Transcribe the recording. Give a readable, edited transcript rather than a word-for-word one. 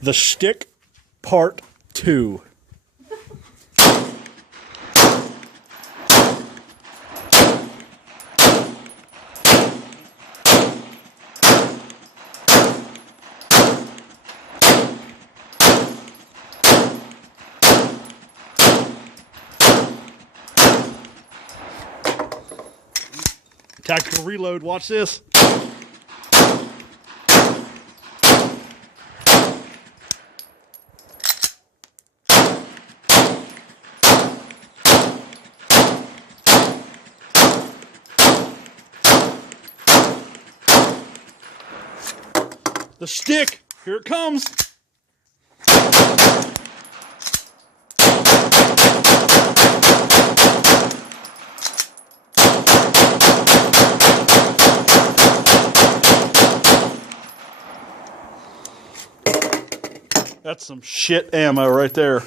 The Stick Part 2. Tactical reload, watch this. The stick, here it comes. That's some shit ammo right there.